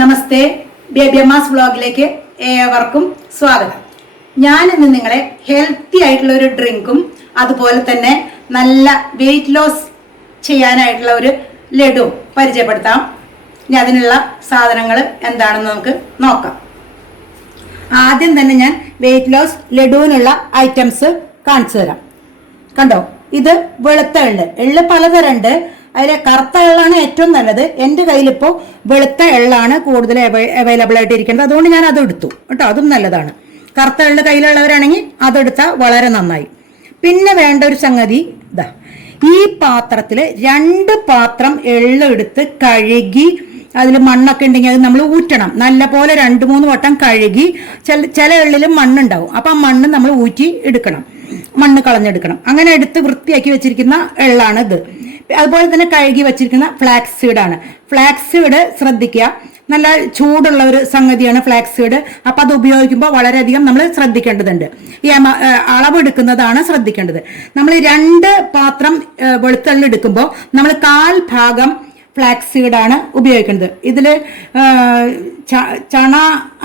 നമസ്തേ, ബേബിയമ്മാസ് വ്ലോഗിലേക്ക് ഏവർക്കും സ്വാഗതം. ഞാൻ ഇന്ന് നിങ്ങളെ ഹെൽത്തി ആയിട്ടുള്ള ഒരു ഡ്രിങ്കും അതുപോലെ തന്നെ നല്ല വെയിറ്റ് ലോസ് ചെയ്യാനായിട്ടുള്ള ഒരു ലഡു പരിചയപ്പെടുത്താം. ഇനി അതിനുള്ള സാധനങ്ങൾ എന്താണെന്ന് നമുക്ക് നോക്കാം. ആദ്യം തന്നെ ഞാൻ വെയിറ്റ് ലോസ് ലഡുവിനുള്ള ഐറ്റംസ് കാണിച്ചു തരാം. കണ്ടോ, ഇത് വെളുത്ത എള്ള് പലതരം ഉണ്ട്. അതിൽ കറുത്ത എള്ളാണ് ഏറ്റവും നല്ലത്. എൻ്റെ കയ്യിലിപ്പോൾ വെളുത്ത എള്ളാണ് കൂടുതൽ അവൈലബിൾ ആയിട്ട് ഇരിക്കുന്നത്. അതുകൊണ്ട് ഞാൻ അത് എടുത്തു കേട്ടോ. അതും നല്ലതാണ്. കറുത്ത എള്ള് കയ്യിലുള്ളവരാണെങ്കിൽ അതെടുത്താൽ വളരെ നന്നായി. പിന്നെ വേണ്ട ഒരു സംഗതി ഇതാ, ഈ പാത്രത്തിൽ 2 പാത്രം എള്ള് എടുത്ത് കഴുകി അതിൽ മണ്ണൊക്കെ ഉണ്ടെങ്കിൽ അത് നമ്മൾ ഊറ്റണം. നല്ല പോലെ 2-3 വട്ടം കഴുകി. ചില എള്ളിലും മണ്ണുണ്ടാവും. അപ്പം ആ മണ്ണ് നമ്മൾ ഊറ്റി എടുക്കണം, മണ്ണ് കളഞ്ഞെടുക്കണം. അങ്ങനെ എടുത്ത് വൃത്തിയാക്കി വെച്ചിരിക്കുന്ന എള്ളാണ് ഇത്. അതുപോലെ തന്നെ കഴുകി വെച്ചിരിക്കുന്ന ഫ്ലാക്സ് സീഡാണ്. ഫ്ലാക്സ് സീഡ് ശ്രദ്ധിക്കുക, നല്ല ചൂടുള്ള ഒരു സംഗതിയാണ് ഫ്ലാക്സ് സീഡ്. അപ്പം അത് ഉപയോഗിക്കുമ്പോൾ വളരെയധികം നമ്മൾ ശ്രദ്ധിക്കേണ്ടതുണ്ട്. ഈ അളവെടുക്കുന്നതാണ് ശ്രദ്ധിക്കേണ്ടത്. നമ്മൾ 2 പാത്രം വെളുത്തുള്ളി എടുക്കുമ്പോൾ നമ്മൾ 1/4 ഭാഗം ഫ്ലാക്സ് സീഡാണ് ഉപയോഗിക്കുന്നത്. ഇതിൽ ചണ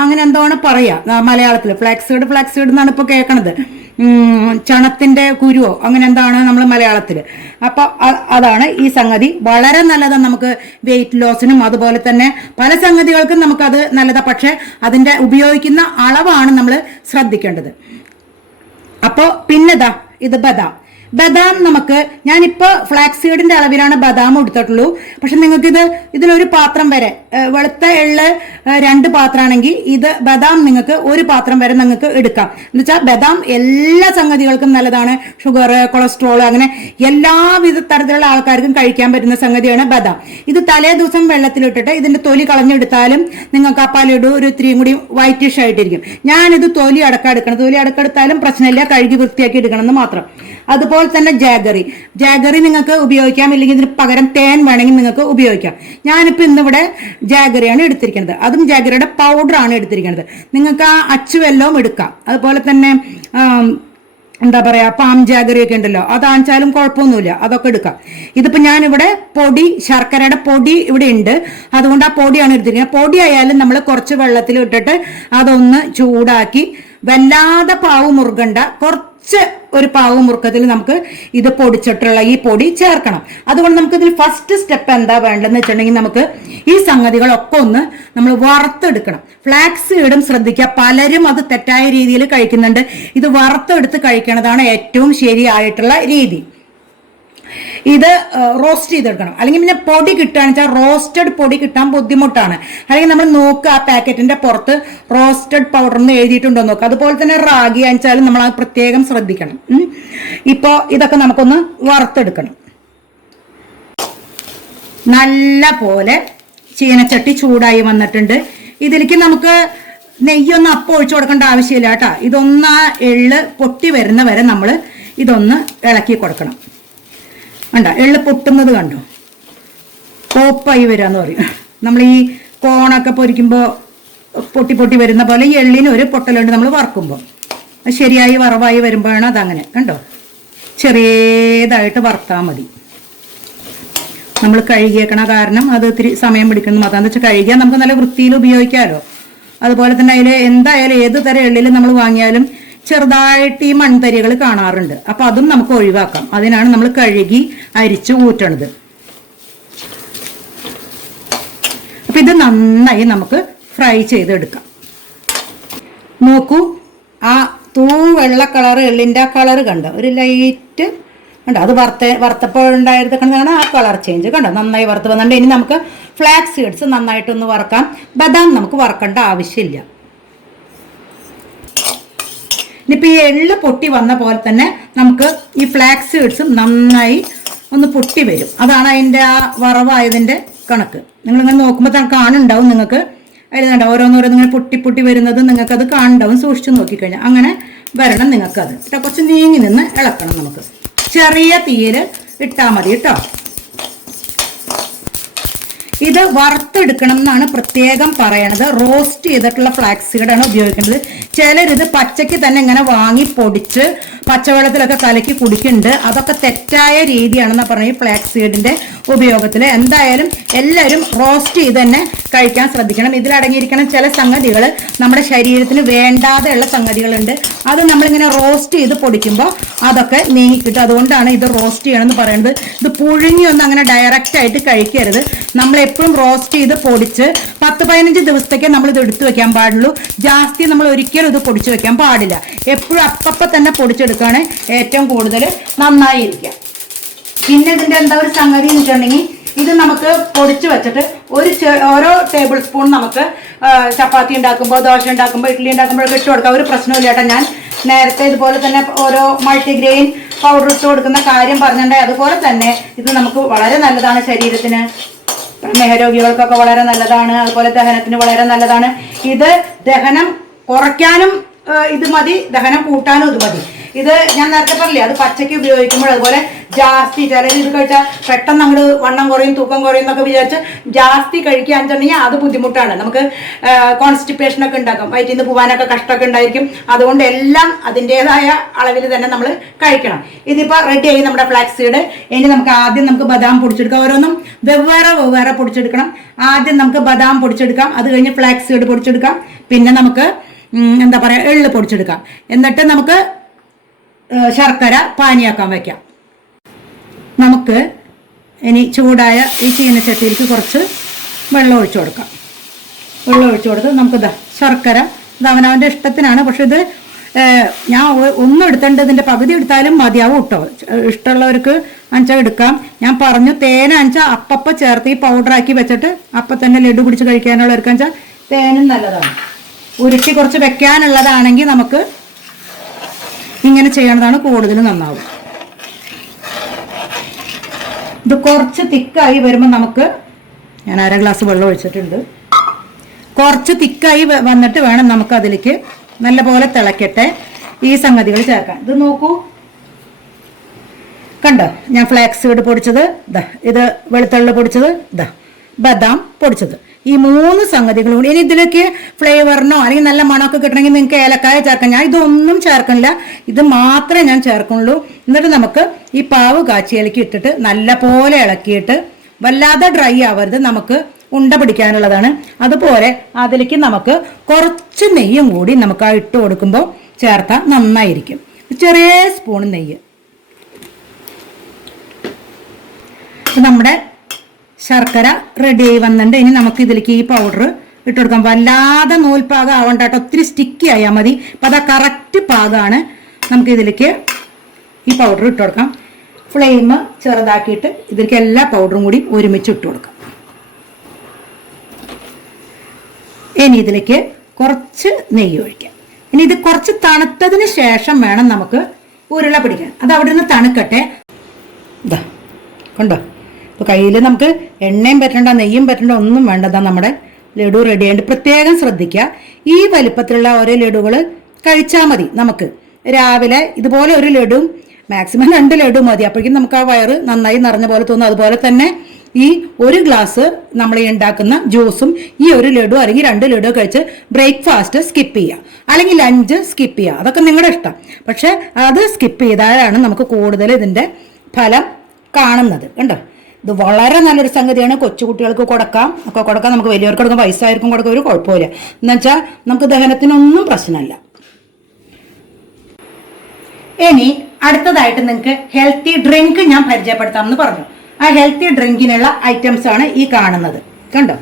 അങ്ങനെ എന്തോണ് പറയുക മലയാളത്തിൽ. ഫ്ലാക്സ് സീഡ് എന്നാണ് ഇപ്പോൾ കേൾക്കണത്. ചണത്തിന്റെ കുരുവോ അങ്ങനെ എന്താണ് നമ്മൾ മലയാളത്തിൽ. അപ്പൊ അതാണ് ഈ സംഗതി. വളരെ നല്ലതാണ് നമുക്ക് വെയിറ്റ് ലോസിനും അതുപോലെ തന്നെ പല സംഗതികൾക്കും നമുക്കത് നല്ലതാണ്. പക്ഷെ അതിന്റെ ഉപയോഗിക്കുന്ന അളവാണ് നമ്മൾ ശ്രദ്ധിക്കേണ്ടത്. അപ്പോൾ പിന്നെതാ ഇത് ബദാം നമുക്ക്, ഞാനിപ്പോൾ ഫ്ലാക്സ് സീഡിന്റെ അളവിലാണ് ബദാം എടുത്തിട്ടുള്ളൂ. പക്ഷെ നിങ്ങൾക്ക് ഇതിലൊരു പാത്രം വരെ, വെളുത്ത എള്ള് 2 പാത്രമാണെങ്കിൽ ഇത് ബദാം നിങ്ങൾക്ക് 1 പാത്രം വരെ നിങ്ങൾക്ക് എടുക്കാം. എന്ന് വെച്ചാൽ ബദാം എല്ലാ സംഗതികൾക്കും നല്ലതാണ്. ഷുഗർ, കൊളസ്ട്രോൾ, അങ്ങനെ എല്ലാവിധ തരത്തിലുള്ള ആൾക്കാർക്കും കഴിക്കാൻ പറ്റുന്ന സംഗതിയാണ് ബദാം. ഇത് തലേ ദിവസം വെള്ളത്തിലിട്ടിട്ട് ഇതിന്റെ തൊലി കളഞ്ഞെടുത്താലും നിങ്ങൾക്ക് ആ ലഡു ഒരു ഇത്തിരിയും കൂടി വൈറ്റിഷ് ആയിട്ടിരിക്കും. ഞാനിത് തൊലി അടക്കം എടുത്താലും പ്രശ്നമില്ല, കഴുകി വൃത്തിയാക്കി എടുക്കണം എന്ന് മാത്രം. അതുപോലെ തന്നെ ജാഗറി നിങ്ങൾക്ക് ഉപയോഗിക്കാം. ഇല്ലെങ്കിൽ ഇതിന് പകരം തേൻ വേണമെങ്കിൽ നിങ്ങൾക്ക് ഉപയോഗിക്കാം. ഞാനിപ്പോൾ ഇന്നിവിടെ ജാഗറിയാണ് എടുത്തിരിക്കുന്നത്. അതും ജാഗറിയുടെ പൗഡറാണ് എടുത്തിരിക്കുന്നത്. നിങ്ങൾക്ക് ആ അച്ചുവെല്ലവും എടുക്കാം. അതുപോലെ തന്നെ എന്താ പറയാ, പാം ജാഗറിയൊക്കെ ഉണ്ടല്ലോ, അതാണെച്ചാലും കുഴപ്പമൊന്നുമില്ല, അതൊക്കെ എടുക്കാം. ഇതിപ്പോൾ ഞാനിവിടെ ശർക്കരയുടെ പൊടി ഇവിടെ ഉണ്ട്. അതുകൊണ്ട് ആ പൊടിയാണ് എടുത്തിരിക്കുന്നത്. പൊടി ആയാലും നമ്മൾ കുറച്ച് വെള്ളത്തിൽ ഇട്ടിട്ട് അതൊന്ന് ചൂടാക്കി, വല്ലാതെ പാവ് മുറുകണ്ട, ഒരു പാവ് മുറുക്കത്തിൽ നമുക്ക് ഇത് പൊടിച്ചിട്ടുള്ള ഈ പൊടി ചേർക്കണം. അതുകൊണ്ട് നമുക്ക് ഇതിൽ ഫസ്റ്റ് സ്റ്റെപ്പ് എന്താ വേണ്ടതെന്ന് വെച്ചിട്ടുണ്ടെങ്കിൽ നമുക്ക് ഈ സംഗതികളൊക്കെ ഒന്ന് നമ്മൾ വറുത്തെടുക്കണം. ഫ്ലാക്സ് സീഡും ശ്രദ്ധിക്കുക, പലരും അത് തെറ്റായ രീതിയിൽ കഴിക്കുന്നുണ്ട്. ഇത് വറുത്തെടുത്ത് കഴിക്കണതാണ് ഏറ്റവും ശരിയായിട്ടുള്ള രീതി. ഇത് റോസ്റ്റ് ചെയ്തെടുക്കണം. അല്ലെങ്കിൽ പിന്നെ പൊടി കിട്ടുകയാണെന്ന് വെച്ചാൽ റോസ്റ്റഡ് പൊടി കിട്ടാൻ ബുദ്ധിമുട്ടാണ്. അല്ലെങ്കിൽ നമ്മൾ നോക്കുക, ആ പാക്കറ്റിന്റെ പുറത്ത് റോസ്റ്റഡ് പൗഡർ എന്ന് എഴുതിയിട്ടുണ്ടോ നോക്കുക. അതുപോലെ തന്നെ റാഗി അയച്ചാലും നമ്മൾ അത് പ്രത്യേകം ശ്രദ്ധിക്കണം. ഇപ്പോൾ ഇതൊക്കെ നമുക്കൊന്ന് വറുത്തെടുക്കണം. നല്ല പോലെ ചീനച്ചട്ടി ചൂടായി വന്നിട്ടുണ്ട്. ഇതിലേക്ക് നമുക്ക് നെയ്യൊന്നും അപ്പം ഒഴിച്ചു കൊടുക്കേണ്ട ആവശ്യമില്ല കേട്ടോ. ഇതൊന്ന് എള്ള് പൊട്ടി വരുന്ന വരെ നമ്മൾ ഇതൊന്ന് ഇളക്കി കൊടുക്കണം. കണ്ടോ, എള്ള് പൊട്ടുന്നത് കണ്ടോ, പോപ്പായി വരാന്ന് പറയും. നമ്മൾ ഈ കോണൊക്കെ പൊരിക്കുമ്പോൾ പൊട്ടി വരുന്ന പോലെ ഈ എള്ളിന് ഒരു പൊട്ടലുണ്ട് നമ്മൾ വറക്കുമ്പോൾ. ശരിയായി വറവായി വരുമ്പോഴാണ് അതങ്ങനെ. കണ്ടോ, ചെറിയതായിട്ട് വറുത്താൽ മതി. നമ്മൾ കഴുകിയേക്കണ കാരണം അത് ഇത്തിരി സമയം പിടിക്കുന്നു. അതാന്ന് വെച്ചാൽ കഴുകിയാൽ നമുക്ക് നല്ല വൃത്തിയിൽ ഉപയോഗിക്കാമല്ലോ. അതുപോലെ തന്നെ അതിൽ എന്തായാലും ഏത് തരം എള്ളിൽ നമ്മൾ വാങ്ങിയാലും ചെറുതായിട്ട് ഈ മൺതരികൾ കാണാറുണ്ട്. അപ്പൊ അതും നമുക്ക് ഒഴിവാക്കാം. അതിനാണ് നമ്മൾ കഴുകി അരിച്ച് ഊറ്റണത്. അപ്പൊ ഇത് നന്നായി നമുക്ക് ഫ്രൈ ചെയ്തെടുക്കാം. നോക്കൂ, ആ വെള്ള കളർ, എള്ളിന്റെ ആ കളർ കണ്ടോ, ഒരു ലൈറ്റ് കണ്ടോ, അത് വറുത്തപ്പോഴുണ്ടായിരുന്നാണ് ആ കളർ ചേഞ്ച്. കണ്ടോ, നന്നായി വറുത്ത് വന്നിട്ടുണ്ട്. ഇനി നമുക്ക് ഫ്ലാക്സ് സീഡ്സ് നന്നായിട്ടൊന്ന് വറക്കാം. ബദാം നമുക്ക് വറക്കേണ്ട ആവശ്യമില്ല. ഇനിയിപ്പോൾ ഈ എള്ള് പൊട്ടി വന്ന പോലെ തന്നെ നമുക്ക് ഈ ഫ്ലാക്സ് സീഡ്സും നന്നായി ഒന്ന് പൊട്ടി വരും. അതാണ് അതിൻ്റെ ആ വറവായതിൻ്റെ കണക്ക്. നിങ്ങളിങ്ങനെ നോക്കുമ്പോൾ തന്നെ കാണുന്നുണ്ടാവും നിങ്ങൾക്ക്. അതിൽ കണ്ട ഓരോന്നിങ്ങനെ പൊട്ടി വരുന്നത് നിങ്ങൾക്കത് കാണുന്നുണ്ടാവും. സൂക്ഷിച്ച് നോക്കിക്കഴിഞ്ഞാൽ അങ്ങനെ വരണം നിങ്ങൾക്കത്. കുറച്ച് നീങ്ങി നിന്ന് ഇളക്കണം. നമുക്ക് ചെറിയ തീയിൽ ഇട്ടാൽ മതി കേട്ടോ. ഇത് വറുത്തെടുക്കണം എന്നാണ് പ്രത്യേകം പറയണത്. റോസ്റ്റ് ചെയ്തിട്ടുള്ള ഫ്ലാക്സ് സീഡാണ് ഉപയോഗിക്കേണ്ടത്. ചിലരിത് പച്ചയ്ക്ക് തന്നെ ഇങ്ങനെ വാങ്ങി പൊടിച്ച് പച്ചവെള്ളത്തിലൊക്കെ കലക്കി കുടിക്കുന്നുണ്ട്. അതൊക്കെ തെറ്റായ രീതിയാണെന്ന് പറഞ്ഞ ഈ ഫ്ലാക്സ് സീഡിന്റെ ഉപയോഗത്തിൽ. എന്തായാലും എല്ലാവരും റോസ്റ്റ് ചെയ്ത് തന്നെ കഴിക്കാൻ ശ്രദ്ധിക്കണം. ഇതിലടങ്ങിയിരിക്കണം ചില സംഗതികൾ നമ്മുടെ ശരീരത്തിന് വേണ്ടാതെയുള്ള സംഗതികളുണ്ട്. അത് നമ്മളിങ്ങനെ റോസ്റ്റ് ചെയ്ത് പൊടിക്കുമ്പോൾ അതൊക്കെ നീങ്ങിക്കിട്ടും. അതുകൊണ്ടാണ് ഇത് റോസ്റ്റ് ചെയ്യണമെന്ന് പറയുന്നത്. ഇത് പുഴുങ്ങിയൊന്നും അങ്ങനെ ഡയറക്റ്റ് ആയിട്ട് കഴിക്കരുത്. നമ്മൾ എപ്പോഴും റോസ്റ്റ് ചെയ്ത് പൊടിച്ച് 10-15 ദിവസത്തേക്ക് നമ്മൾ ഇത് എടുത്തു വെക്കാൻ പാടുള്ളൂ. ജാസ്തി നമ്മൾ ഒരിക്കലും ഇത് പൊടിച്ചു വെക്കാൻ പാടില്ല. എപ്പോഴും അപ്പം തന്നെ പൊടിച്ചെടുക്കുകയാണ് ഏറ്റവും കൂടുതൽ നന്നായിരിക്കുക. പിന്നെ ഇതിന്റെ എന്താ ഒരു സംഗതി എന്ന് വെച്ചിട്ടുണ്ടെങ്കിൽ ഇത് നമുക്ക് പൊടിച്ചു വെച്ചിട്ട് ഓരോ ടേബിൾ സ്പൂൺ നമുക്ക് ചപ്പാത്തി ഉണ്ടാക്കുമ്പോൾ, ദോശ ഉണ്ടാക്കുമ്പോൾ, ഇഡ്ഡലി ഉണ്ടാക്കുമ്പോഴൊക്കെ ഇട്ട് കൊടുക്കാം. ഒരു പ്രശ്നമില്ല കേട്ടോ. ഞാൻ നേരത്തെ ഇതുപോലെ തന്നെ ഓരോ മൾട്ടിഗ്രെയിൻ പൗഡർ ഇട്ട് കൊടുക്കുന്ന കാര്യം പറഞ്ഞിട്ടുണ്ടായി. അതുപോലെ തന്നെ ഇത് നമുക്ക് വളരെ നല്ലതാണ് ശരീരത്തിന്. പ്രമേഹ രോഗികൾക്കൊക്കെ വളരെ നല്ലതാണ്. അതുപോലെ ദഹനത്തിന് വളരെ നല്ലതാണ്. ഇത് ദഹനം കുറയ്ക്കാനും ഇത് മതി, ദഹനം കൂട്ടാനും ഇത് മതി. ഇത് ഞാൻ നേരത്തെ പറഞ്ഞില്ലേ, അത് പച്ചയ്ക്ക് ഉപയോഗിക്കുമ്പോൾ അതുപോലെ ജാസ്തി ചിലർ ഇത് കഴിച്ചാൽ പെട്ടെന്ന് അങ്ങോട്ട് വണ്ണം കുറയും, തൂക്കം കുറയും എന്നൊക്കെ വിചാരിച്ച് ജാസ്തി കഴിക്കാന്നുണ്ടെങ്കിൽ അത് ബുദ്ധിമുട്ടാണ്. നമുക്ക് കോൺസ്റ്റിപ്പേഷനൊക്കെ ഉണ്ടാക്കും, വയറ്റിൽ നിന്ന് പോകാനൊക്കെ കഷ്ടമൊക്കെ ഉണ്ടായിരിക്കും. അതുകൊണ്ട് എല്ലാം അതിൻ്റെതായ അളവിൽ തന്നെ നമ്മൾ കഴിക്കണം. ഇതിപ്പോൾ റെഡിയായി നമ്മുടെ ഫ്ലാക്സ് സീഡ്. ഇനി നമുക്ക് ആദ്യം ബദാം പൊടിച്ചെടുക്കാം. ഓരോന്നും വെവ്വേറെ പൊടിച്ചെടുക്കണം. ആദ്യം നമുക്ക് ബദാം പൊടിച്ചെടുക്കാം, അത് കഴിഞ്ഞ് ഫ്ലാക്സ് സീഡ് പൊടിച്ചെടുക്കാം, പിന്നെ നമുക്ക് എന്താ പറയുക എള്ള് പൊടിച്ചെടുക്കാം. എന്നിട്ട് നമുക്ക് ശർക്കര പാനിയാക്കാൻ വയ്ക്കാം. നമുക്ക് ഇനി ചൂടായ ഈ ചീനച്ചട്ടിയിലേക്ക് കുറച്ച് വെള്ളം ഒഴിച്ചു കൊടുക്കാം. വെള്ളം ഒഴിച്ചു കൊടുത്ത് നമുക്കിതാ ശർക്കര, ഇത് അവനവൻ്റെ ഇഷ്ടത്തിനാണ്. പക്ഷെ ഇത് ഞാൻ ഒന്നും എടുത്തേണ്ടത് ഇതിൻ്റെ പകുതി എടുത്താലും മതിയാവും കേട്ടോ. ഇഷ്ടമുള്ളവർക്ക് അഞ്ചാ എടുക്കാം. ഞാൻ പറഞ്ഞു തേൻ അഞ്ചാ അപ്പം ചേർത്ത് ഈ പൗഡറാക്കി വെച്ചിട്ട് അപ്പം തന്നെ ലഡു പിടിച്ച് കഴിക്കാനുള്ളവർക്ക് അഞ്ചാ തേനും നല്ലതാണ്. ഉരുട്ടി കുറച്ച് വെക്കാനുള്ളതാണെങ്കിൽ നമുക്ക് ഇങ്ങനെ ചെയ്യണതാണ് കൂടുതൽ നന്നാവും. ഇത് കുറച്ച് തിക്കായി വരുമ്പോൾ നമുക്ക്, ഞാൻ 1/2 ഗ്ലാസ് വെള്ളം ഒഴിച്ചിട്ടുണ്ട്. കുറച്ച് തിക്കായി വന്നിട്ട് വേണം നമുക്ക് അതിലേക്ക് നല്ലപോലെ തിളക്കട്ടെ ഈ സംഗതികൾ ചേർക്കാൻ. ഇത് നോക്കൂ, കണ്ടോ, ഞാൻ ഫ്ലാക്സ് സീഡ് പൊടിച്ചത് ഇതാ, ഇത് വെളുത്തുള്ളി പൊടിച്ചത് ഇതാ, ബദാം പൊടിച്ചത്, ഈ 3 സംഗതികളും കൂടി. ഇനി ഇതിലേക്ക് ഫ്ലേവറിനോ അല്ലെങ്കിൽ നല്ല മണമൊക്കെ കിട്ടണമെങ്കിൽ നിങ്ങൾക്ക് ഏലക്കായ ചേർക്കാം. ഞാൻ ഇതൊന്നും ചേർക്കണില്ല, ഇത് മാത്രമേ ഞാൻ ചേർക്കുള്ളൂ. എന്നിട്ട് നമുക്ക് ഈ പാവ് കാച്ചിയിലേക്ക് ഇട്ടിട്ട് നല്ല പോലെ ഇളക്കിയിട്ട്, വല്ലാതെ ഡ്രൈ ആവരുത്, നമുക്ക് ഉണ്ട പിടിക്കാനുള്ളതാണ്. അതുപോലെ അതിലേക്ക് നമുക്ക് കുറച്ച് നെയ്യും കൂടി നമുക്ക് ആ ഇട്ട് കൊടുക്കുമ്പോൾ ചേർത്താൽ നന്നായിരിക്കും. ചെറിയ സ്പൂൺ നെയ്യ്. നമ്മുടെ ശർക്കര റെഡി ആയി വന്നിട്ടുണ്ട്. ഇനി നമുക്ക് ഇതിലേക്ക് ഈ പൗഡർ ഇട്ട് കൊടുക്കാം. വല്ലാതെ നൂൽപ്പാകം ആവണ്ട കേട്ടോ, ഒത്തിരി സ്റ്റിക്കി ആയാൽ മതി. അപ്പം അതാ കറക്റ്റ് പാകമാണ്. നമുക്ക് ഇതിലേക്ക് ഈ പൗഡർ ഇട്ട് കൊടുക്കാം. ഫ്ലെയിം ചെറുതാക്കിയിട്ട് ഇതിലേക്ക് എല്ലാ പൗഡറും കൂടി ഒരുമിച്ച് ഇട്ട് കൊടുക്കാം. ഇനി ഇതിലേക്ക് കുറച്ച് നെയ്യ് ഒഴിക്കാം. ഇനി ഇത് കുറച്ച് തണുത്തതിന് ശേഷം വേണം നമുക്ക് ഉരുള പിടിക്കാൻ. അത് അവിടെ നിന്ന് തണുക്കട്ടെ. ഇതാ കണ്ടോ, ഇപ്പോൾ കയ്യിൽ നമുക്ക് എണ്ണയും പറ്റണ്ട, നെയ്യും പറ്റണ്ട, ഒന്നും വേണ്ടതാ. നമ്മുടെ ലഡു റെഡി ആയിട്ട് പ്രത്യേകം ശ്രദ്ധിക്കുക. ഈ വലിപ്പത്തിലുള്ള ഓരോ ലഡുകൾ കഴിച്ചാൽ മതി. നമുക്ക് രാവിലെ ഇതുപോലെ ഒരു ലഡു, മാക്സിമം 2 ലഡു മതി. അപ്പോഴേക്കും നമുക്ക് ആ വയറ് നന്നായി നിറഞ്ഞ പോലെ തോന്നും. അതുപോലെ തന്നെ ഈ 1 ഗ്ലാസ് നമ്മൾ ഈ ഉണ്ടാക്കുന്ന ജ്യൂസും ഈ 1 ലഡു അല്ലെങ്കിൽ 2 ലഡു കഴിച്ച് ബ്രേക്ക്ഫാസ്റ്റ് സ്കിപ്പ് ചെയ്യുക, അല്ലെങ്കിൽ ലഞ്ച് സ്കിപ്പ് ചെയ്യുക. അതൊക്കെ നിങ്ങളുടെ ഇഷ്ടം. പക്ഷെ അത് സ്കിപ്പ് ചെയ്താലാണ് നമുക്ക് കൂടുതൽ ഇതിൻ്റെ ഫലം കാണുന്നത്. കണ്ടോ, ഇത് വളരെ നല്ലൊരു സംഗതിയാണ്. കൊച്ചുകുട്ടികൾക്ക് കൊടുക്കാം, നമുക്ക് വലിയവർക്ക് കൊടുക്കാം, വയസ്സായിരിക്കും കൊടുക്കാം, ഒരു കുഴപ്പമില്ല. എന്നുവെച്ചാൽ നമുക്ക് ദഹനത്തിനൊന്നും പ്രശ്നമല്ല. ഇനി അടുത്തതായിട്ട് നിങ്ങൾക്ക് ഹെൽത്തി ഡ്രിങ്ക് ഞാൻ പരിചയപ്പെടുത്താമെന്ന് പറഞ്ഞു. ആ ഹെൽത്തി ഡ്രിങ്കിനുള്ള ഐറ്റംസ് ആണ് ഈ കാണുന്നത്. കണ്ടോ,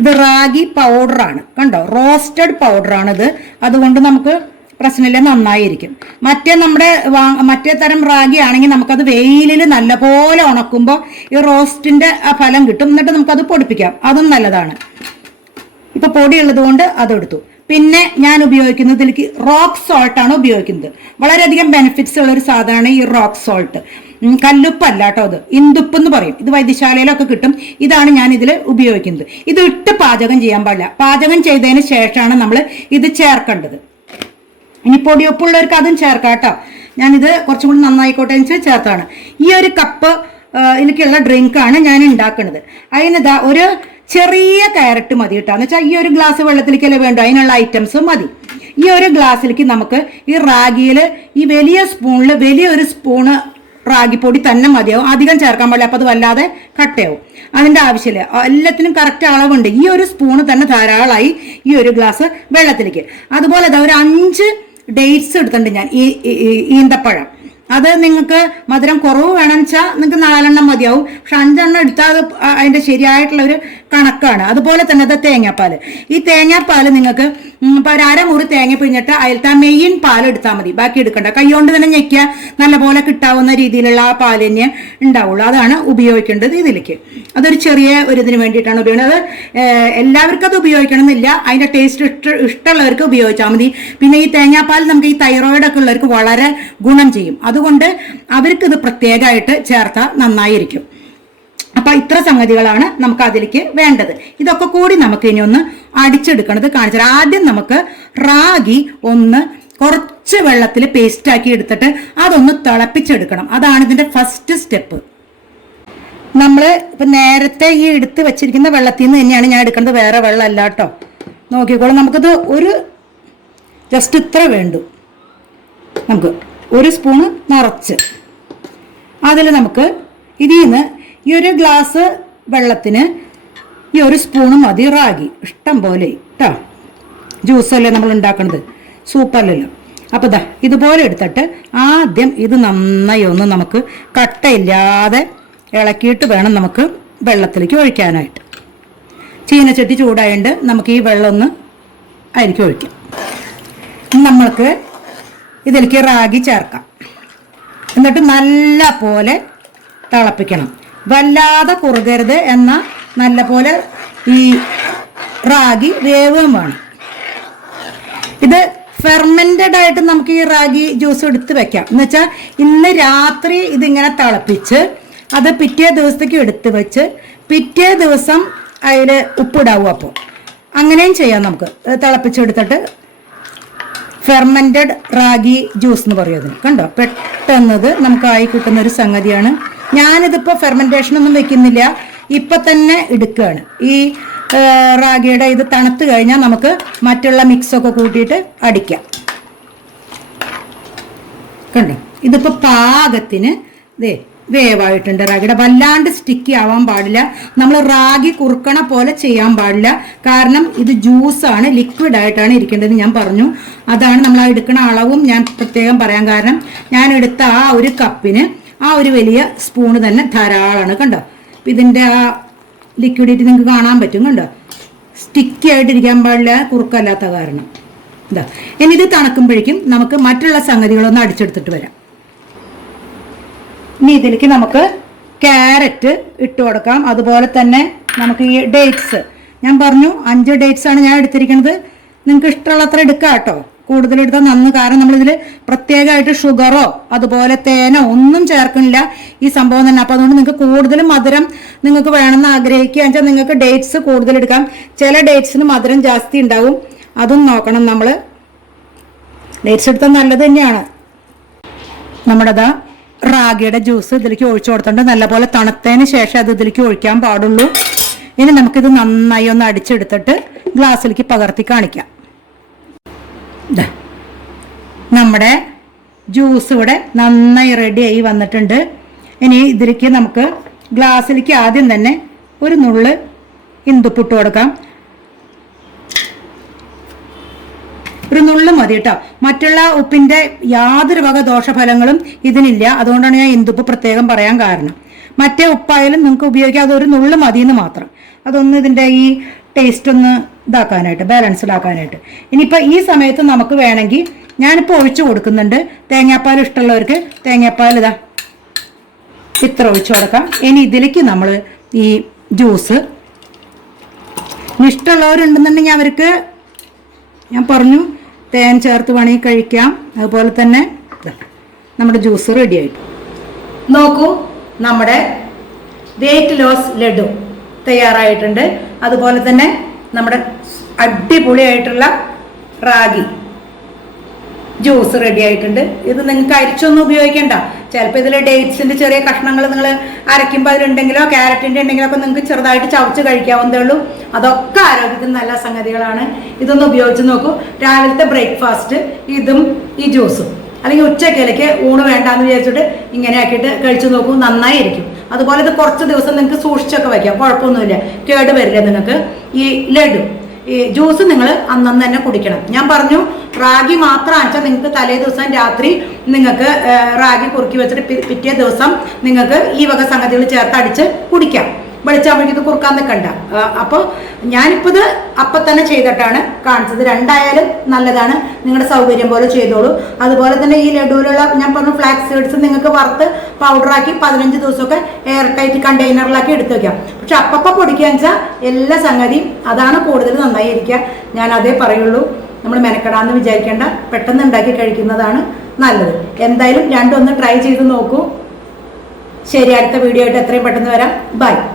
ഇത് റാഗി പൗഡറാണ്. കണ്ടോ, റോസ്റ്റഡ് പൗഡറാണിത്. അതുകൊണ്ട് നമുക്ക് പ്രശ്നമില്ല, നന്നായിരിക്കും. മറ്റേ തരം റാഗി ആണെങ്കിൽ നമുക്കത് വെയിലിൽ നല്ലപോലെ ഉണക്കുമ്പോൾ ഈ റോസ്റ്റിന്റെ ആ ഫലം കിട്ടും. എന്നിട്ട് നമുക്കത് പൊടിപ്പിക്കാം, അതും നല്ലതാണ്. ഇപ്പൊ പൊടിയുള്ളത് കൊണ്ട് അതെടുത്തു. പിന്നെ ഞാൻ ഉപയോഗിക്കുന്നതിലേക്ക് റോക്ക് സോൾട്ട് ആണ് ഉപയോഗിക്കുന്നത്. വളരെയധികം ബെനിഫിറ്റ്സ് ഉള്ള ഒരു സാധനമാണ് ഈ റോക്ക് സോൾട്ട്. കല്ലുപ്പല്ല കേട്ടോ, അത് ഇന്ദുപ്പ് എന്ന് പറയും. ഇത് വൈദ്യശാലയിലൊക്കെ കിട്ടും. ഇതാണ് ഞാൻ ഇതിൽ ഉപയോഗിക്കുന്നത്. ഇത് ഇട്ട് പാചകം ചെയ്യാൻ പാടില്ല. പാചകം ചെയ്തതിന് ശേഷമാണ് നമ്മൾ ഇത് ചേർക്കേണ്ടത്. ഇനി പൊടിയൊപ്പുള്ളവർക്ക് അതും ചേർക്കാം കേട്ടോ. ഞാനിത് കുറച്ചും കൂടി നന്നായിക്കോട്ടെ എന്ന് വെച്ചാൽ ചേർത്താണ്. ഈ ഒരു കപ്പ് ഇതിലേക്കുള്ള ഡ്രിങ്കാണ് ഞാൻ ഉണ്ടാക്കുന്നത്. അതിനിതാ ഒരു ചെറിയ ക്യാരറ്റ് മതി കേട്ടോ. എന്ന് വെച്ചാൽ ഈ ഒരു ഗ്ലാസ് വെള്ളത്തിലേക്കല്ലേ വേണ്ടു, അതിനുള്ള ഐറ്റംസ് മതി. ഈ ഒരു ഗ്ലാസ്സിലേക്ക് നമുക്ക് ഈ റാഗിയിൽ ഈ വലിയ സ്പൂണിൽ വലിയൊരു സ്പൂണ് റാഗിപ്പൊടി തന്നെ മതിയാവും, അധികം ചേർക്കാൻ പാടില്ല, അപ്പോൾ അത് വല്ലാതെ കട്ടയാവും. അതിൻ്റെ ആവശ്യമില്ല, എല്ലാത്തിനും കറക്റ്റ് അളവുണ്ട്. ഈ ഒരു സ്പൂണ് തന്നെ ധാരാളമായി ഈ ഒരു ഗ്ലാസ് വെള്ളത്തിലേക്ക്. അതുപോലെ ഒരു 5 ഡേറ്റ്സ് എടുത്തിട്ടുണ്ട് ഞാൻ, ഈ ഈന്തപ്പഴം. അത് നിങ്ങൾക്ക് മധുരം കുറവ് വേണമെന്ന് വെച്ചാൽ നിങ്ങൾക്ക് 4 എണ്ണം മതിയാവും. പക്ഷെ 5 എണ്ണം എടുത്താൽ അത് അതിൻ്റെ ശരിയായിട്ടുള്ള ഒരു കണക്കാണ്. അതുപോലെ തന്നെ അത് തേങ്ങാപ്പാൽ. ഈ തേങ്ങാപ്പാൽ നിങ്ങൾക്ക് ഇപ്പോൾ ഒരു 1/2 മുറി തേങ്ങ പിഴിഞ്ഞിട്ട് അതിലത്തെ മെയിൻ പാൽ എടുത്താൽ മതി, ബാക്കി എടുക്കണ്ട. കൈകൊണ്ട് തന്നെ ഞെക്കിയ നല്ലപോലെ കിട്ടാവുന്ന രീതിയിലുള്ള ആ പാൽ തന്നെ ഉണ്ടാവുള്ളൂ. അതാണ് ഉപയോഗിക്കേണ്ടത് ഇതിലേക്ക്. അതൊരു ചെറിയ ഒരു ഇതിന് വേണ്ടിയിട്ടാണ് ഉപയോഗിക്കുന്നത്. എല്ലാവർക്കും അത് ഉപയോഗിക്കണം എന്നില്ല, അതിൻ്റെ ടേസ്റ്റ് ഇഷ്ടമുള്ളവർക്ക് ഉപയോഗിച്ചാൽ മതി. പിന്നെ ഈ തേങ്ങാപ്പാൽ നമുക്ക് ഈ തൈറോയിഡൊക്കെ ഉള്ളവർക്ക് വളരെ ഗുണം ചെയ്യും. അതുകൊണ്ട് അവർക്കിത് പ്രത്യേകമായിട്ട് ചേർത്താൽ നന്നായിരിക്കും. അപ്പൊ ഇത്ര സംഗതികളാണ് നമുക്ക് അതിലേക്ക് വേണ്ടത്. ഇതൊക്കെ കൂടി നമുക്ക് ഇനി ഒന്ന് അടിച്ചെടുക്കണത് കാണിച്ചാൽ, ആദ്യം നമുക്ക് റാഗി ഒന്ന് കുറച്ച് വെള്ളത്തിൽ പേസ്റ്റ് ആക്കി എടുത്തിട്ട് അതൊന്ന് തിളപ്പിച്ചെടുക്കണം. അതാണ് ഇതിന്റെ ഫസ്റ്റ് സ്റ്റെപ്പ്. നമ്മൾ ഇപ്പൊ നേരത്തെ ഈ എടുത്ത് വെച്ചിരിക്കുന്ന വെള്ളത്തിൽ നിന്ന് തന്നെയാണ് ഞാൻ എടുക്കുന്നത്, വേറെ വെള്ളമല്ല കേട്ടോ. നോക്കിക്കോളൂ, നമുക്കിത് ഒരു ജസ്റ്റ് ഇത്ര വേണ്ടു. നമുക്ക് 1 സ്പൂണ് നിറച്ച് അതിൽ നമുക്ക് ഇതിൽ നിന്ന് ഈ ഒരു ഗ്ലാസ് വെള്ളത്തിന് ഈ 1 സ്പൂണ് മതി റാഗി. ഇഷ്ടം പോലെ കേട്ടോ, ജ്യൂസല്ലേ നമ്മൾ ഉണ്ടാക്കണത്, സൂപ്പല്ലല്ലോ. അപ്പോൾ ഇതുപോലെ എടുത്തിട്ട് ആദ്യം ഇത് നന്നായി ഒന്ന് നമുക്ക് കട്ടയില്ലാതെ ഇളക്കിയിട്ട് വേണം നമുക്ക് വെള്ളത്തിലേക്ക് ഒഴിക്കാനായിട്ട്. ചീനച്ചട്ടി ചൂടായതുകൊണ്ട് നമുക്ക് ഈ വെള്ളം ഒന്ന് അതിലേക്ക് ഒഴിക്കാം. നമ്മൾക്ക് ഇതിലേക്ക് റാഗി ചേർക്കാം. എന്നിട്ട് നല്ല പോലെ തിളപ്പിക്കണം, വല്ലാതെ കുറുകരുത്, എന്നാൽ നല്ല പോലെ ഈ റാഗി വേവും വേണം. ഇത് ഫെർമെന്റഡ് ആയിട്ട് നമുക്ക് ഈ റാഗി ജ്യൂസ് എടുത്ത് വെക്കാം. എന്ന് വെച്ചാൽ ഇന്ന് രാത്രി ഇതിങ്ങനെ തിളപ്പിച്ച് അത് പിറ്റേ ദിവസത്തേക്ക് എടുത്ത് വെച്ച് പിറ്റേ ദിവസം അതിൽ ഉപ്പിടാവും. അപ്പോൾ അങ്ങനെയും ചെയ്യാം. നമുക്ക് തിളപ്പിച്ചെടുത്തിട്ട് ഫെർമെന്റഡ് റാഗി ജ്യൂസ് എന്ന് പറയും അതിന്. കണ്ടോ, പെട്ടെന്നത് നമുക്കായി കിട്ടുന്ന ഒരു സംഗതിയാണ്. ഞാനിതിപ്പോൾ ഫെർമെന്റേഷനൊന്നും വെക്കുന്നില്ല, ഇപ്പം തന്നെ എടുക്കുകയാണ്. ഈ റാഗിയുടെ ഇത് തണുത്ത് കഴിഞ്ഞാൽ നമുക്ക് മറ്റുള്ള മിക്സൊക്കെ കൂട്ടിയിട്ട് അടിക്കാം. കണ്ടോ, ഇതിപ്പോൾ പാകത്തിന് വേവായിട്ടുണ്ട്. റാഗിയുടെ വല്ലാണ്ട് സ്റ്റിക്കി ആവാൻ പാടില്ല, നമ്മൾ റാഗി കുറുക്കണ പോലെ ചെയ്യാൻ പാടില്ല. കാരണം ഇത് ജ്യൂസാണ്, ലിക്വിഡ് ആയിട്ടാണ് ഇരിക്കേണ്ടത് ഞാൻ പറഞ്ഞു. അതാണ് നമ്മൾ ആ എടുക്കുന്ന അളവും ഞാൻ പ്രത്യേകം പറയാൻ കാരണം, ഞാൻ എടുത്ത ആ ഒരു കപ്പിന് ആ ഒരു വലിയ സ്പൂണ് തന്നെ ധാരാളമാണ്. കണ്ടോ, ഇതിൻ്റെ ആ ലിക്വിഡിറ്റി നിങ്ങൾക്ക് കാണാൻ പറ്റും. കണ്ടോ, സ്റ്റിക്കി ആയിട്ടിരിക്കാൻ പാടില്ല, കുറുക്കല്ലാത്ത കാരണം. ഇനി ഇത് തണുക്കുമ്പോഴേക്കും നമുക്ക് മറ്റുള്ള സംഗതികളൊന്ന് അടിച്ചെടുത്തിട്ട് വരാം. ഇനി ഇതിലേക്ക് നമുക്ക് ക്യാരറ്റ് ഇട്ട് കൊടുക്കാം. അതുപോലെ തന്നെ നമുക്ക് ഈ ഡേറ്റ്സ്, ഞാൻ പറഞ്ഞു 5 ഡേറ്റ്സ് ആണ് ഞാൻ എടുത്തിരിക്കുന്നത്. നിങ്ങൾക്ക് ഇഷ്ടമുള്ളത്ര എടുക്കാം കേട്ടോ, കൂടുതലെടുത്താൽ നന്ന്. കാരണം നമ്മളിതിൽ പ്രത്യേകമായിട്ട് ഷുഗറോ അതുപോലെ തേനോ ഒന്നും ചേർക്കണില്ല ഈ സംഭവം തന്നെ. അപ്പോൾ അതുകൊണ്ട് നിങ്ങൾക്ക് കൂടുതൽ മധുരം നിങ്ങൾക്ക് വേണമെന്ന് ആഗ്രഹിക്കുക വെച്ചാൽ നിങ്ങൾക്ക് ഡേറ്റ്സ് കൂടുതൽ എടുക്കാം. ചില ഡേറ്റ്സിന് മധുരം ജാസ്തി ഉണ്ടാവും, അതും നോക്കണം നമ്മൾ. ഡേറ്റ്സ് എടുത്താൽ നല്ലത് തന്നെയാണ്. നമ്മുടേതാ റാഗിയുടെ ജ്യൂസ് ഇതിലേക്ക് ഒഴിച്ചു കൊടുത്തിട്ടുണ്ട്. നല്ലപോലെ തണുത്തതിന് ശേഷം അത് ഇതിലേക്ക് ഒഴിക്കാൻ പാടുള്ളൂ. ഇനി നമുക്കിത് നന്നായി ഒന്ന് അടിച്ചെടുത്തിട്ട് ഗ്ലാസ്സിലേക്ക് പകർത്തി കാണിക്കാം. നമ്മുടെ ജ്യൂസ് ഇവിടെ നന്നായി റെഡിയായി വന്നിട്ടുണ്ട്. ഇനി ഇതിലേക്ക് നമുക്ക് ഗ്ലാസ്സിലേക്ക് ആദ്യം തന്നെ ഒരു നുള്ള് ഇന്ദുപ്പിട്ട് കൊടുക്കാം. ഒരു നുള്ളു മതി കേട്ടോ, മറ്റുള്ള ഉപ്പിന്റെ യാതൊരു വക ദോഷഫലങ്ങളും ഇതിനില്ല. അതുകൊണ്ടാണ് ഞാൻ ഇന്ദുപ്പ് പ്രത്യേകം പറയാൻ കാരണം. മറ്റേ ഉപ്പായാലും നിങ്ങൾക്ക് ഉപയോഗിക്കാം, അതൊരു നുള്ളു മതിയെന്ന് മാത്രം. അതൊന്ന് ഇതിന്റെ ഈ ടേസ്റ്റ് ഒന്ന് ഇതാക്കാനായിട്ട്, ബാലൻസ്ഡ് ആക്കാനായിട്ട്. ഇനിയിപ്പോൾ ഈ സമയത്ത് നമുക്ക് വേണമെങ്കിൽ ഞാനിപ്പോൾ ഒഴിച്ചു കൊടുക്കുന്നുണ്ട്. തേങ്ങാപ്പാൽ ഇഷ്ടമുള്ളവർക്ക് തേങ്ങാപ്പാൽ ഇത്ര ഒഴിച്ചു കൊടുക്കാം. ഇനി ഇതിലേക്ക് നമ്മൾ ഈ ജ്യൂസ് ഇഷ്ടമുള്ളവരുണ്ടെന്നുണ്ടെങ്കിൽ അവർക്ക് ഞാൻ പറഞ്ഞു തേൻ ചേർത്ത് വേണമെങ്കിൽ കഴിക്കാം. അതുപോലെ തന്നെ നമ്മുടെ ജ്യൂസ് റെഡി ആയിട്ട് നോക്കൂ. നമ്മുടെ വെയിറ്റ് ലോസ് ലഡു തയ്യാറായിട്ടുണ്ട്. അതുപോലെ തന്നെ നമ്മുടെ അടിപൊളിയായിട്ടുള്ള റാഗി ജ്യൂസ് റെഡി ആയിട്ടുണ്ട്. ഇത് നിങ്ങൾക്ക് അരിച്ചൊന്നും ഉപയോഗിക്കണ്ട. ചിലപ്പോൾ ഇതിൽ ഡേറ്റ്സിന്റെ ചെറിയ കഷ്ണങ്ങൾ നിങ്ങൾ അരയ്ക്കുമ്പോൾ അതിലുണ്ടെങ്കിലോ ക്യാരറ്റിന്റെ ഉണ്ടെങ്കിലോ ഒക്കെ നിങ്ങൾക്ക് ചെറുതായിട്ട് ചവച്ച് കഴിക്കാവുന്നതേ ഉള്ളൂ. അതൊക്കെ ആരോഗ്യത്തിന് നല്ല സംഗതികളാണ്. ഇതൊന്ന് ഉപയോഗിച്ച് നോക്കൂ. രാവിലത്തെ ബ്രേക്ക്ഫാസ്റ്റ് ഇതും ഈ ജ്യൂസും, അല്ലെങ്കിൽ ഉച്ചക്കിലേക്ക് ഊണ് വേണ്ടാന്ന് വിചാരിച്ചിട്ട് ഇങ്ങനെ ആക്കിയിട്ട് കഴിച്ചു നോക്കൂ, നന്നായിരിക്കും. അതുപോലെ ഇത് കുറച്ച് ദിവസം നിങ്ങൾക്ക് സൂക്ഷിച്ചൊക്കെ വയ്ക്കാം, കുഴപ്പമൊന്നുമില്ല, കേട് വരില്ല നിങ്ങൾക്ക്. ഈ ലഡു ഈ ജ്യൂസ് നിങ്ങൾ അന്നന്ന് തന്നെ കുടിക്കണം. ഞാൻ പറഞ്ഞു റാഗി മാത്രം ആണെച്ചാൽ നിങ്ങൾക്ക് തലേ ദിവസം രാത്രി നിങ്ങൾക്ക് റാഗി കുറുക്കി വെച്ചിട്ട് പിറ്റേ ദിവസം നിങ്ങൾക്ക് ഈ വക സംഗതികൾ ചേർത്ത് അടിച്ച് കുടിക്കാം. വെളിച്ചാകുമ്പോഴേക്കും ഇത് കുറുക്കാൻ നിൽക്കണ്ട. അപ്പോൾ ഞാനിപ്പോൾ ഇത് അപ്പം തന്നെ ചെയ്തിട്ടാണ് കാണിച്ചത്. രണ്ടായാലും നല്ലതാണ്, നിങ്ങളുടെ സൗകര്യം പോലെ ചെയ്തോളൂ. അതുപോലെ തന്നെ ഈ ലഡുവിലുള്ള ഞാൻ പറഞ്ഞു ഫ്ലാക്സ് സീഡ്സ് നിങ്ങൾക്ക് വറുത്ത് പൗഡറാക്കി 15 ദിവസമൊക്കെ എയർ ടൈറ്റ് കണ്ടെയ്നറിലാക്കി എടുത്ത് വയ്ക്കാം. പക്ഷെ അപ്പം പൊടിക്കുക വെച്ചാൽ എല്ലാ സംഗതിയും അതാണ് കൂടുതൽ നന്നായി ഇരിക്കുക. ഞാൻ അതേ പറയുള്ളൂ. നമ്മൾ മെനക്കെടാന്ന് വിചാരിക്കേണ്ട, പെട്ടെന്ന് ഉണ്ടാക്കി കഴിക്കുന്നതാണ് നല്ലത്. എന്തായാലും രണ്ടൊന്ന് ട്രൈ ചെയ്ത് നോക്കൂ. ശരി, അടുത്ത വീഡിയോ ആയിട്ട് എത്രയും പെട്ടെന്ന് വരാം. ബൈ.